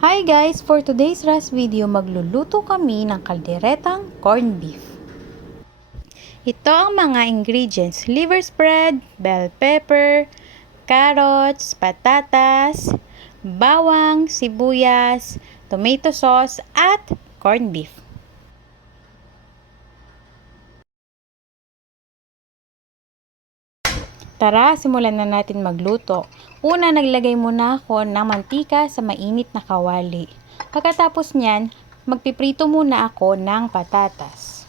Hi guys! For today's last video, magluluto kami ng kalderetang corned beef. Ito ang mga ingredients: liver spread, bell pepper, carrots, patatas, bawang, sibuyas, tomato sauce, at corned beef. Tara, simulan na natin magluto. Una, naglagay muna ako ng mantika sa mainit na kawali. Pagkatapos niyan, magpiprito muna ako ng patatas.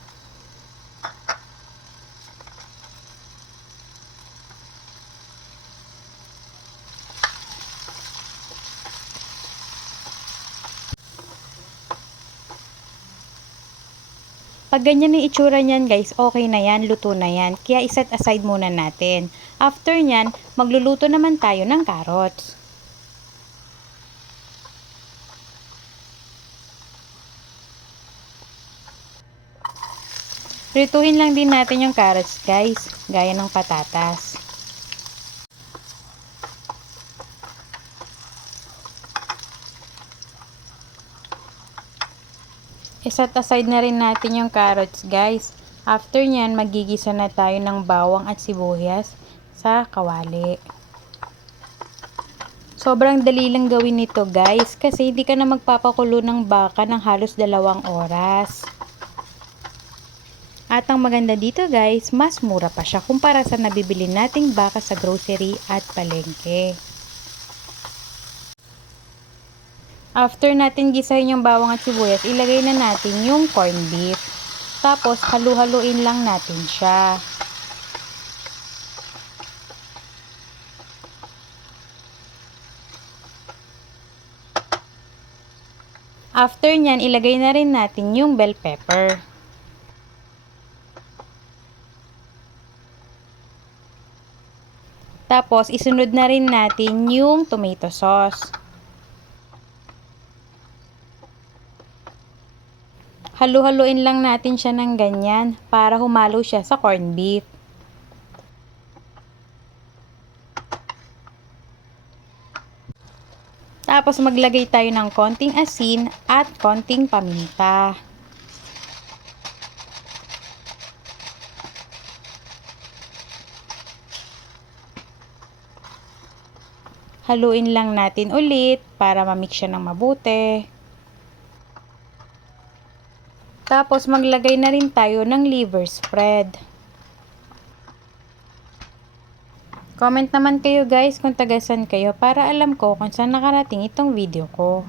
Pag ganyan yung itsura niyan guys, okay na yan, luto na yan. Kaya iset aside muna natin. After nyan, magluluto naman tayo ng carrots. Prituhin lang din natin yung carrots guys, gaya ng patatas. Iset aside na rin natin yung carrots guys. After nyan, magigisa na tayo ng bawang at sibuyas sa kawali. Sobrang dali lang gawin nito guys, kasi hindi ka na magpapakulo ng baka ng halos 2 oras. At ang maganda dito guys, mas mura pa siya kumpara sa nabibili nating baka sa grocery at palengke. After natin gisahin yung bawang at sibuyas, ilagay na natin yung corned beef. Tapos, halu-haluin lang natin siya. After nyan, ilagay na rin natin yung bell pepper. Tapos, isunod na rin natin yung tomato sauce. Halu-haluin lang natin siya ng ganyan para humalo siya sa corned beef. Tapos maglagay tayo ng konting asin at konting paminta. Haluin lang natin ulit para ma-mix siya ng mabuti. Tapos maglagay na rin tayo ng liver spread. Comment naman kayo guys kung tagasan kayo para alam ko kung saan nakarating itong video ko.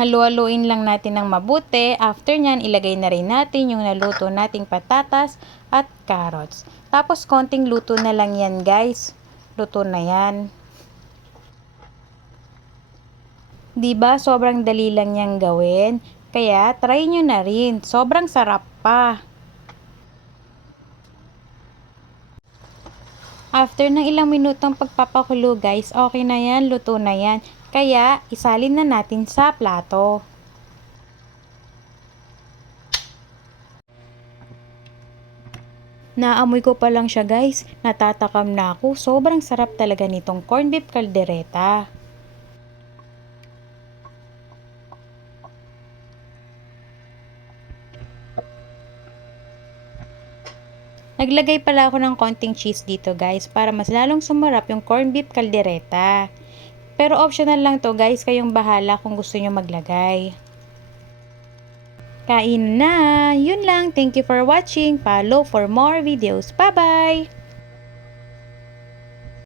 Halu-haluin lang natin ng mabuti. After nyan, ilagay na rin natin yung naluto nating patatas at carrots. Tapos konting luto na lang yan guys. Luto na yan. Diba sobrang dali lang niyang gawin? Kaya try nyo na rin. Sobrang sarap pa. After ng ilang minutong pagpapakulo guys, okay na yan, luto na yan. Kaya isalin na natin sa plato. Naamoy ko pa lang siya guys, natatakam na ako. Sobrang sarap talaga nitong corned beef caldereta. Naglagay pala ako ng konting cheese dito guys para mas lalong sumarap yung corned beef caldereta. Pero optional lang to guys, kayong bahala kung gusto nyo maglagay. Kain na! Yun lang. Thank you for watching. Follow for more videos. Bye-bye!